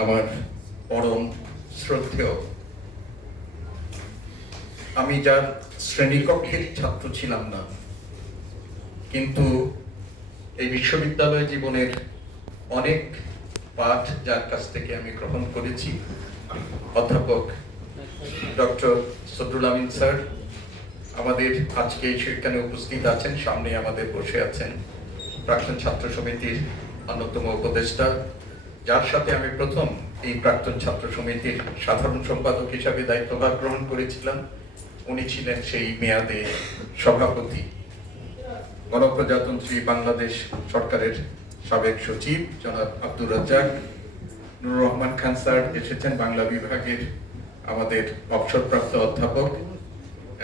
আমার পরম শ্রদ্ধেয়, আমি যার শ্রেণীকক্ষের ছাত্র ছিলাম না, কিন্তু এই বিশ্ববিদ্যালয় জীবনের অনেক পাঠ যার কাছ থেকে আমি গ্রহণ করেছি, অধ্যাপক ডক্টর সদরুল আমিন স্যার আমাদের আজকে সেখানে উপস্থিত আছেন। সামনে আমাদের বসে আছেন প্রাক্তন ছাত্র সমিতির অন্যতম উপদেষ্টা, যার সাথে আমি প্রথম এই প্রাক্তন ছাত্র সমিতির সাধারণ সম্পাদক হিসাবে দায়িত্বভার গ্রহণ করেছিলাম। উনি ছিলেন সেই মেয়াদে সভাপতি। গণপ্রজাতন্ত্রী বাংলাদেশ সরকারের সাবেক সচিব জনাব আব্দুর রাজ্জাক। নুরুর রহমান খান স্যার এসেছেন, বাংলা বিভাগের আমাদের অবসরপ্রাপ্ত অধ্যাপক,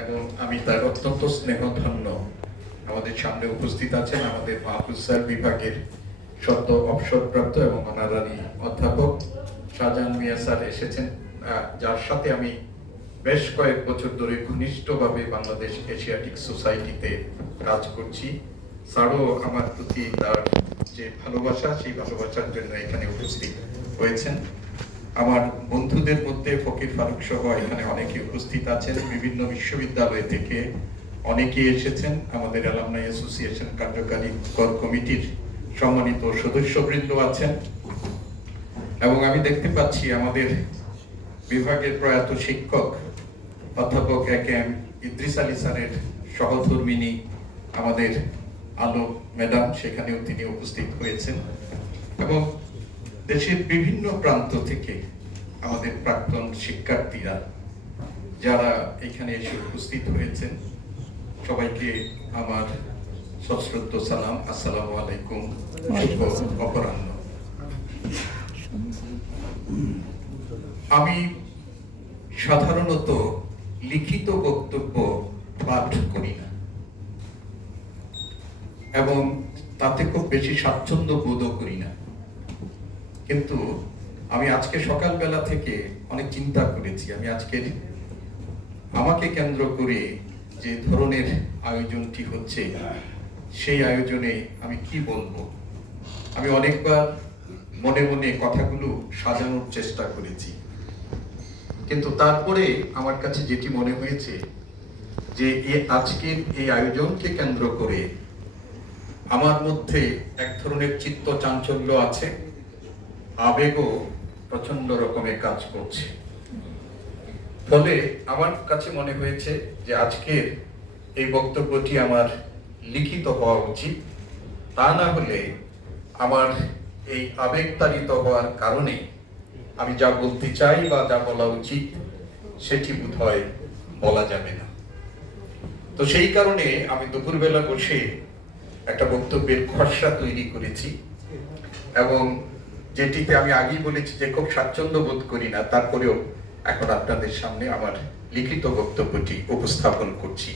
এবং আমি তার অত্যন্ত স্নেহধন্য। আমাদের সামনে উপস্থিত আছেন আমাদের মাহফুজ স্যার বিভাগের সদ্য অবসরপ্রাপ্ত এবং অনারারি অধ্যাপক শাহজাহান মিয়া স্যার এসেছেন, যার সাথে আমি বেশ কয়েক বছর ধরে ঘনিষ্ঠভাবে বাংলাদেশ এশিয়াটিক সোসাইটিতে কাজ করছি। স্যারও আমার প্রতি তার যে ভালোবাসা, সেই ভালোবাসার জন্য এখানে উপস্থিত হয়েছেন। আমার বন্ধুদের মধ্যে ফকির ফারুক সহ এখানে অনেকে উপস্থিত আছেন, বিভিন্ন বিশ্ববিদ্যালয় থেকে অনেকে এসেছেন। আমাদের অ্যালামনাই অ্যাসোসিয়েশন কার্যকারী কমিটির সম্মানিত সদস্যবৃন্দ আছেন, এবং আমি দেখতে পাচ্ছি আমাদের বিভাগের প্রয়াত শিক্ষক অধ্যাপক এ.কে.এম. ইদ্রিস আলী স্যারের সহধর্মিনী আমাদের আলো ম্যাডাম, সেখানেও তিনি উপস্থিত হয়েছেন, এবং দেশের বিভিন্ন প্রান্ত থেকে আমাদের প্রাক্তন শিক্ষার্থীরা যারা এখানে এসে উপস্থিত হয়েছেন, সবাইকে আমার সশ্রদ্ধ সালাম, আসসালামু আলাইকুম, শুভ অপরাহ্ন। আমি সাধারণত লিখিত বক্তব্য পাঠ করি না, এবং তাতে খুব বেশি স্বাচ্ছন্দ্য বোধও করি না, কিন্তু আমি আজকে সকালবেলা থেকে অনেক চিন্তা করেছি। আমি আজকের আমাকে কেন্দ্র করে যে ধরনের আয়োজনটি হচ্ছে, সেই আয়োজনে আমি কি বলবো। আমি অনেকবার মনে মনে কথাগুলো সাজানোর চেষ্টা করেছি, কিন্তু তারপরে আমার কাছে যেটি মনে হয়েছে যে আজকের এই আয়োজনকে কেন্দ্র করে আমার মধ্যে এক ধরনের চিত্ত চাঞ্চল্য আছে, আবেগও প্রচন্ড রকমের কাজ করছে। ফলে আমার কাছে মনে হয়েছে যে আজকের এই বক্তব্যটি আমার লিখিত হওয়া উচিত। তা না হলে আমার এই আবেগতাড়িত হওয়ার কারণে আমি যা বলতে চাই বা যা বলা উচিত সেটি বোধহয় বলা যাবে না। তো সেই কারণে আমি দুপুরবেলা বসে একটা বক্তব্যের খসড়া তৈরি করেছি, এবং যেটিতে আমি আগেই বলেছি যে খুব স্বাচ্ছন্দ্য বোধ করি না, তারপরেও এখন আপনাদের সামনে আমার লিখিত বক্তব্যটি উপস্থাপন করছি।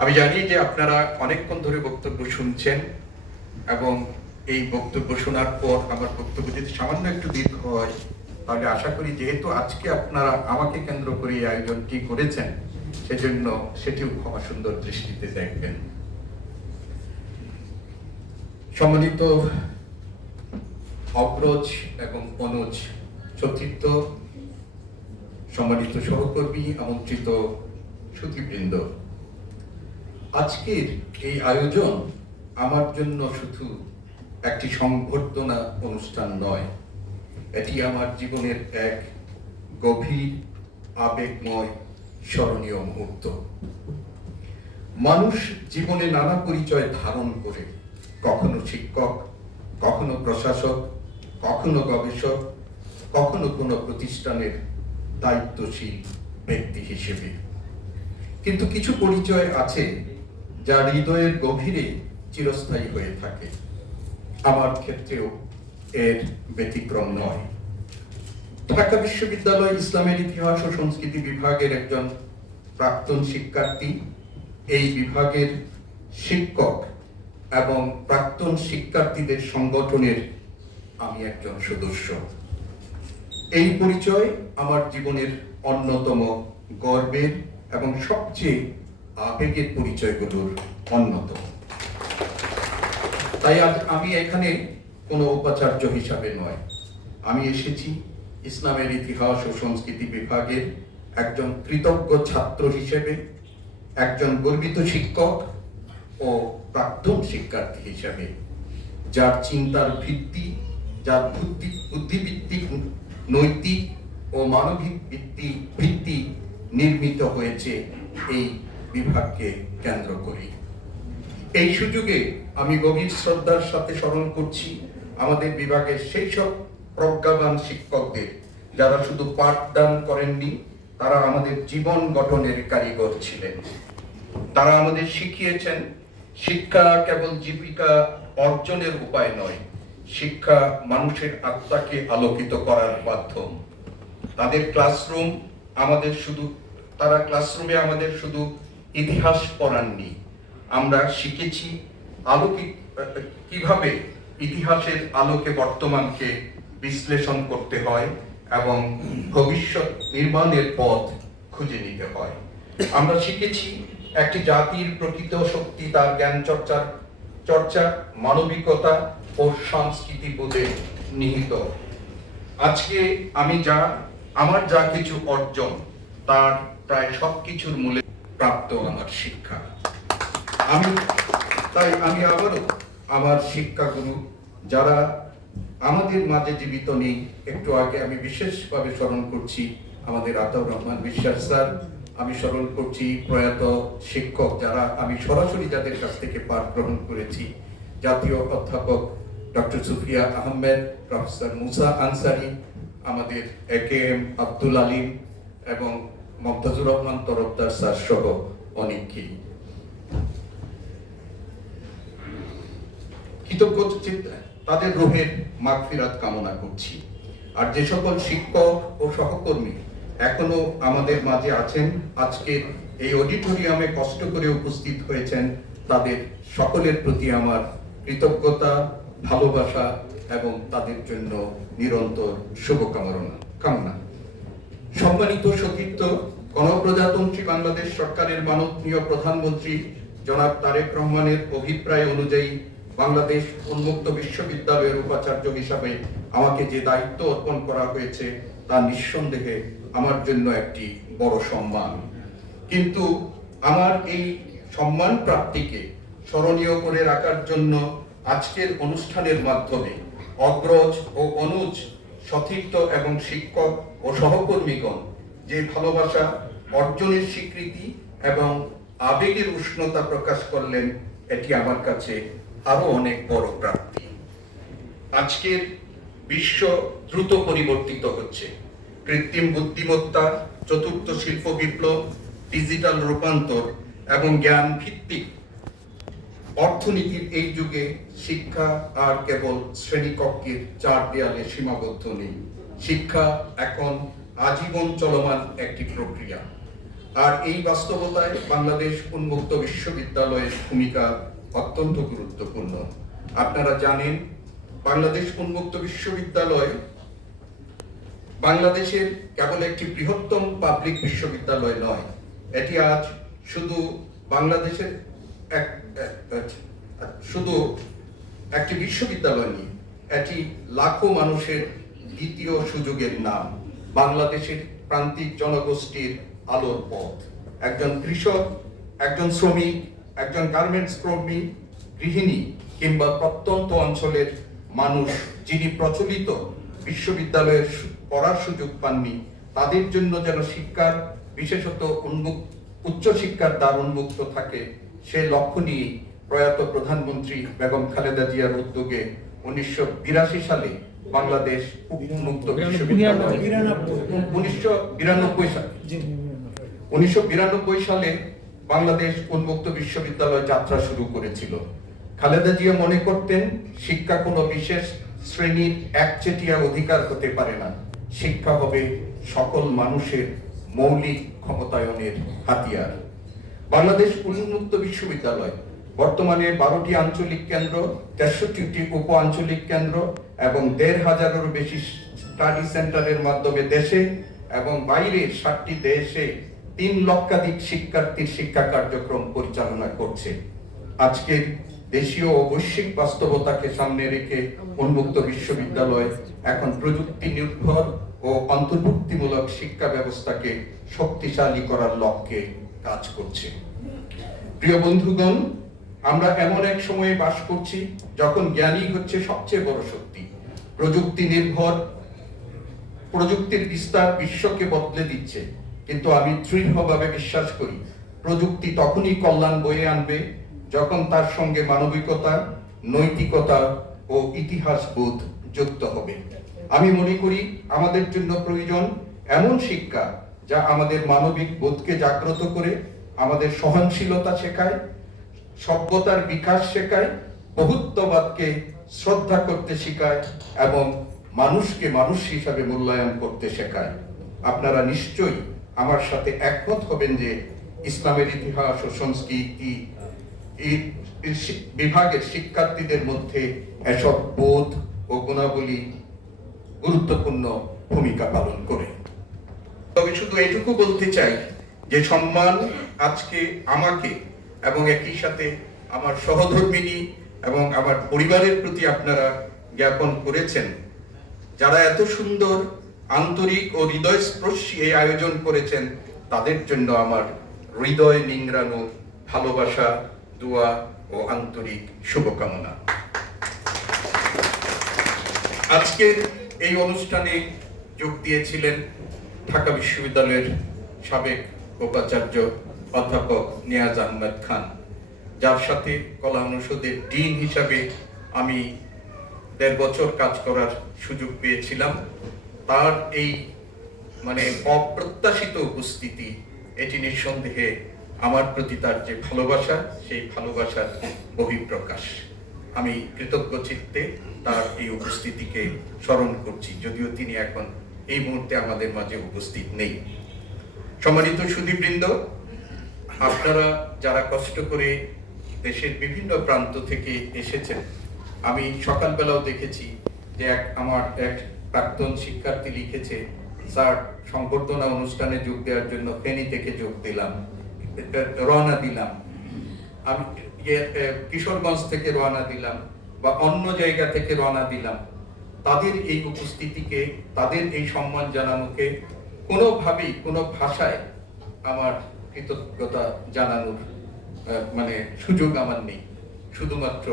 আমি জানি যে আপনারা অনেকক্ষণ ধরে বক্তব্য শুনছেন, এবং এই বক্তব্য শোনার পর আমার বক্তব্য যদি সামান্য একটু দীর্ঘ হয়, তাহলে আশা করি যেহেতু আজকে আপনারা আমাকে কেন্দ্র করে এই আয়োজনটি করেছেন, সেজন্য সেটিও ক্ষমা সুন্দর দৃষ্টিতে দেখবেন। সম্মানিত অগ্রজ এবং অনুজ সতীর্থ, সম্মানিত সহকর্মী, আমন্ত্রিত সুধীবৃন্দ, আজকের এই আয়োজন আমার জন্য শুধু একটি সংবর্ধনা অনুষ্ঠান নয়, এটি আমার জীবনের এক গভীর আবেগময় স্মরণীয় মুহূর্ত। মানুষ জীবনে নানা পরিচয় ধারণ করে, কখনো শিক্ষক, কখনো প্রশাসক, কখনো গবেষক, কখনো কোনো প্রতিষ্ঠানের দায়িত্বশীল ব্যক্তি হিসেবে। কিন্তু কিছু পরিচয় আছে যা হৃদয়ের গভীরে চিরস্থায়ী হয়ে থাকে। আমার ক্ষেত্রেও এর ব্যতিক্রম নয়। ঢাকা বিশ্ববিদ্যালয় ইসলামের ইতিহাস ও সংস্কৃতি বিভাগের একজন প্রাক্তন শিক্ষার্থী, এই বিভাগের শিক্ষক এবং প্রাক্তন শিক্ষার্থীদের সংগঠনের আমি একজন সদস্য। এই পরিচয় আমার জীবনের অন্যতম গর্বের এবং সবচেয়ে আবেগের পরিচয়গুলোর অন্যতম। তাই আজ আমি এখানে কোনো উপাচার্য হিসাবে নয়, আমি এসেছি ইসলামের ইতিহাস ও সংস্কৃতি বিভাগের একজন কৃতজ্ঞ ছাত্র হিসেবে, একজন গর্বিত শিক্ষক ও প্রাক্তন শিক্ষার্থী হিসেবে, যার চিন্তার ভিত্তি, যার বুদ্ধিভিত্তিক, নৈতিক ও মানবিক ভিত্তি নির্মিত হয়েছে এই বিভাগকে কেন্দ্র করে। এই সুযোগে আমি গভীর শ্রদ্ধার সাথে স্মরণ করছি আমাদের বিভাগের সেই সব প্রজ্ঞাবান শিক্ষকদের যারা শুধু পাঠদান করেননি, তারা আমাদের জীবন গঠনের কারিগর ছিলেন। তারা আমাদের শিখিয়েছেন শিক্ষা কেবল জীবিকা অর্জনের উপায় নয়, শিক্ষা মানুষের আত্মাকে আলোকিত করার মাধ্যম। তারা ক্লাসরুমে আমাদের শুধু ইতিহাস পড়াননি, আমরা শিখেছি কিভাবে ইতিহাসের আলোকে বর্তমানকে বিশ্লেষণ করতে হয় এবং ভবিষ্যৎ নির্মাণের পথ খুঁজে নিতে হয়। আমরা শিখেছি একটি জাতির প্রকৃত শক্তি তার জ্ঞান চর্চা, মানবিকতা ও সংস্কৃতি বোধে নিহিত। আজকে আমার যা কিছু অর্জন, তার প্রায় সবকিছুর মূলে প্রাপ্ত আমার শিক্ষা। আমি আবারও আমার শিক্ষাগুরু যারা আমাদের মাঝে জীবিত নেই, একটু আগে আমি বিশেষভাবে স্মরণ করছি আমাদের আতাউর রহমান বিশ্বাস স্যার, আমি স্মরণ করছি প্রয়াত শিক্ষক যারা আমি সরাসরি যাদের কাছ থেকে পাঠ গ্রহণ করেছি, জাতীয় অধ্যাপক ডক্টর সুফিয়া আহমেদ, প্রফেসর মুসা আনসারি, আমাদের AKM আব্দুল আলিম এবং মমতাজুর রহমান তরফদার স্যার সহ অনেকেই। কৃতজ্ঞ চিত্তে তাদের রূহের মাগফিরাত কামনা করছি। আর যে সকল শিক্ষক ও সহকর্মী এখনো আমাদের মাঝে আছেন, আজকের এই অডিটোরিয়ামে কষ্ট করে উপস্থিত হয়েছেন, তাদের সকলের প্রতি আমার কৃতজ্ঞতা, ভালোবাসা এবং তাদের জন্য নিরন্তর শুভকামনা। সম্মানিত সতীর্থ, গণপ্রজাতন্ত্রী বাংলাদেশ সরকারের মাননীয় প্রধানমন্ত্রী জনাব তারেক রহমানের অভিপ্রায় অনুযায়ী বাংলাদেশ উন্মুক্ত বিশ্ববিদ্যালয়ের উপাচার্য হিসাবে আমাকে যে দায়িত্ব অর্পণ করা হয়েছে তা নিঃসন্দেহে আমার জন্য একটি বড় সম্মান। কিন্তু আমার এই সম্মান প্রাপ্তিকে স্মরণীয় করে রাখার জন্য আজকের অনুষ্ঠানের মাধ্যমে অগ্রজ ও অনুজ, সতীর্থ এবং শিক্ষক ও সহকর্মীগণ যে ভালোবাসা, অর্জনের স্বীকৃতি এবং আবেগের উষ্ণতা প্রকাশ করলেন, এটি আমার কাছে আরো অনেক বড় প্রাপ্তি। আজকের বিশ্ব দ্রুত পরিবর্তিত হচ্ছে। কৃত্রিম বুদ্ধিমত্তা, চতুর্থ শিল্প বিপ্লব, ডিজিটাল রূপান্তর এবং জ্ঞান ভিত্তিক অর্থনীতির এই যুগে শিক্ষা আর কেবল শ্রেণীকক্ষের চার দেয়ালে সীমাবদ্ধ নেই। শিক্ষা এখন আজীবন চলমান একটি প্রক্রিয়া। আর এই বাস্তবতায় বাংলাদেশ উন্মুক্ত বিশ্ববিদ্যালয়ের ভূমিকা অত্যন্ত গুরুত্বপূর্ণ। আপনারা জানেন, বাংলাদেশ উন্মুক্ত বিশ্ববিদ্যালয় বাংলাদেশের কেবল একটি বৃহত্তম পাবলিক বিশ্ববিদ্যালয় নয়, এটি আজ শুধু বাংলাদেশের শুধু একটি বিশ্ববিদ্যালয় নেই, এটি লাখো মানুষের দ্বিতীয় সুযোগের নাম, বাংলাদেশের প্রান্তিক জনগোষ্ঠীর আলোর পথ। একজন কৃষক, একজন শ্রমিক, একজন গার্মেন্টস কর্মী, গৃহিণী কিংবা প্রত্যন্ত অঞ্চলের মানুষ যিনি প্রচলিত বিশ্ববিদ্যালয়ের পড়ার সুযোগ পাননি, তাদের জন্য যেন শিক্ষার, বিশেষত উচ্চশিক্ষার দ্বার উন্মুক্ত থাকে, সে লক্ষ্য নিয়ে প্রয়াত প্রধানমন্ত্রী বেগম খালেদা জিয়ার উদ্যোগে 1982 সালে বাংলাদেশ উন্মুক্ত বিশ্ববিদ্যালয় 1992 সালে বাংলাদেশ উন্মুক্ত বিশ্ববিদ্যালয় যাত্রা শুরু করেছিল। খালেদা জিয়া মনে করতেন শিক্ষা কোনো বিশেষ শ্রেণীর একচেটিয়া অধিকার হতে পারে না, শিক্ষা হবে সকল মানুষের মৌলিক ক্ষমতায়নের হাতিয়ার। বাংলাদেশ উন্মুক্ত বিশ্ববিদ্যালয় বর্তমানে 12টি আঞ্চলিক কেন্দ্র, 63টি উপ আঞ্চলিক কেন্দ্র এবং 1500-এরও বেশি স্টাডি সেন্টারের মাধ্যমে দেশে এবং বাইরে 7টি দেশে 3 লক্ষাধিক শিক্ষার্থীর শিক্ষা কার্যক্রম পরিচালনা করছে। আজকের দেশীয় ও বৈশ্বিক বাস্তবতাকে সামনে রেখে উন্মুক্ত বিশ্ববিদ্যালয় এখন প্রযুক্তি নির্ভর ও অন্তর্ভুক্তিমূলক শিক্ষা ব্যবস্থাকে শক্তিশালী করার লক্ষ্যে কাজ করছে। প্রিয় বন্ধুগণ, আমরা এমন এক সময়ে বাস করছি যখন জ্ঞানই হচ্ছে সবচেয়ে বড় শক্তি। প্রযুক্তির বিস্তার বিশ্বকে বদলে দিচ্ছে, কিন্তু আমি দৃঢ়ভাবে বিশ্বাস করি প্রযুক্তি তখনই কল্যাণ বয়ে আনবে যখন তার সঙ্গে মানবিকতা, নৈতিকতা ও ইতিহাস বোধ যুক্ত হবে। আমি মনে করি আমাদের জন্য প্রয়োজন এমন শিক্ষা যা আমাদের মানবিক বোধকে জাগ্রত করে, আমাদের সহনশীলতা শেখায়, সভ্যতার বিকাশ শেখায়, বহুত্ববাদকে শ্রদ্ধা করতে শেখায় এবং মানুষকে মানুষ হিসাবে মূল্যায়ন করতে শেখায়। আপনারা নিশ্চয়ই আমার সাথে একমত হবেন যে ইসলামের ইতিহাস ও সংস্কৃতি বিভাগের শিক্ষার্থীদের মধ্যে এসব বোধ ও গুণাবলী গুরুত্বপূর্ণ ভূমিকা পালন করে। তবে শুধু এটুকু বলতে চাই যে সম্মান আজকে আমাকে এবং একই সাথে আমার সহধর্মিনী এবং আমার পরিবারের প্রতি আপনারা জ্ঞাপন করেছেন, যারা এত সুন্দর, আন্তরিক ও হৃদয়স্পর্শী এই আয়োজন করেছেন, তাদের জন্য আমার হৃদয় নিংড়ানো ভালোবাসা, দোয়া ও আন্তরিক শুভকামনা। আজকের এই অনুষ্ঠানে যোগ দিয়েছিলেন ঢাকা বিশ্ববিদ্যালয়ের সাবেক উপাচার্য অধ্যাপক নিয়াজ আহমেদ খান, যার সাথে কলা অনুষদের ডিন হিসাবে আমি ১.৫ বছর কাজ করার সুযোগ পেয়েছিলাম। তার এই অপ্রত্যাশিত উপস্থিতি, এটি নিঃসন্দেহে আমার প্রতি তার যে ভালোবাসা, সেই ভালোবাসার বহিঃপ্রকাশ। আমি কৃতজ্ঞ চিত্তে তার এই উপস্থিতিকে স্মরণ করছি, যদিও তিনি এখন এই মুহূর্তে আমাদের মাঝে উপস্থিত নেই। সম্মানিত সুধীবৃন্দ, আপনারা যারা কষ্ট করে দেশের বিভিন্ন প্রান্ত থেকে এসেছেন, আমি সকালবেলাও দেখেছি যে আমার এক প্রাক্তন শিক্ষার্থী লিখেছে, স্যার সংবর্ধনা অনুষ্ঠানে যোগ দেওয়ার জন্য ফেনী থেকে রওনা দিলাম, আমি কিশোরগঞ্জ থেকে রওনা দিলাম বা অন্য জায়গা থেকে রওনা দিলাম। তাদের এই উপস্থিতিকে, তাদের এই সম্মান জানানোকে কোনোভাবেই, কোনো ভাষায় আমার কৃতজ্ঞতা জানানোর সুযোগ আমার নেই। শুধুমাত্র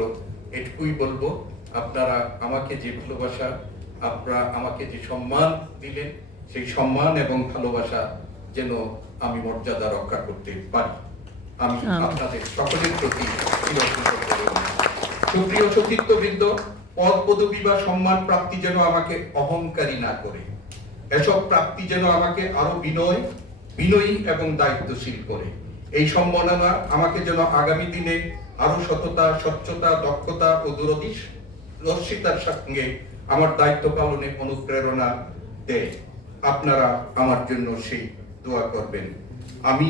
এটুকুই বলবো, আপনারা আমাকে যে ভালোবাসা, আপনারা আমাকে যে সম্মান দিলেন, সেই সম্মান এবং ভালোবাসা যেন আমি মর্যাদা রক্ষা করতে পারি। আমি আপনাদের সকলের প্রতি সুপ্রিয় সতীর্থবৃন্দ, পদ পদবী বা সম্মান প্রাপ্তি যেন আমাকে অহংকারী না করে, এসব প্রাপ্তি যেন আমাকে আরো বিনয়ী এবং দায়িত্বশীল করে। এই সম্মাননা আমাকে যেন আগামী দিনে আরো সততা, স্বচ্ছতা, দক্ষতা ও দূরদর্শিতার সঙ্গে আমার দায়িত্ব পালনে অনুপ্রেরণা দেয়। আপনারা আমার জন্য সেই দোয়া করবেন। আমি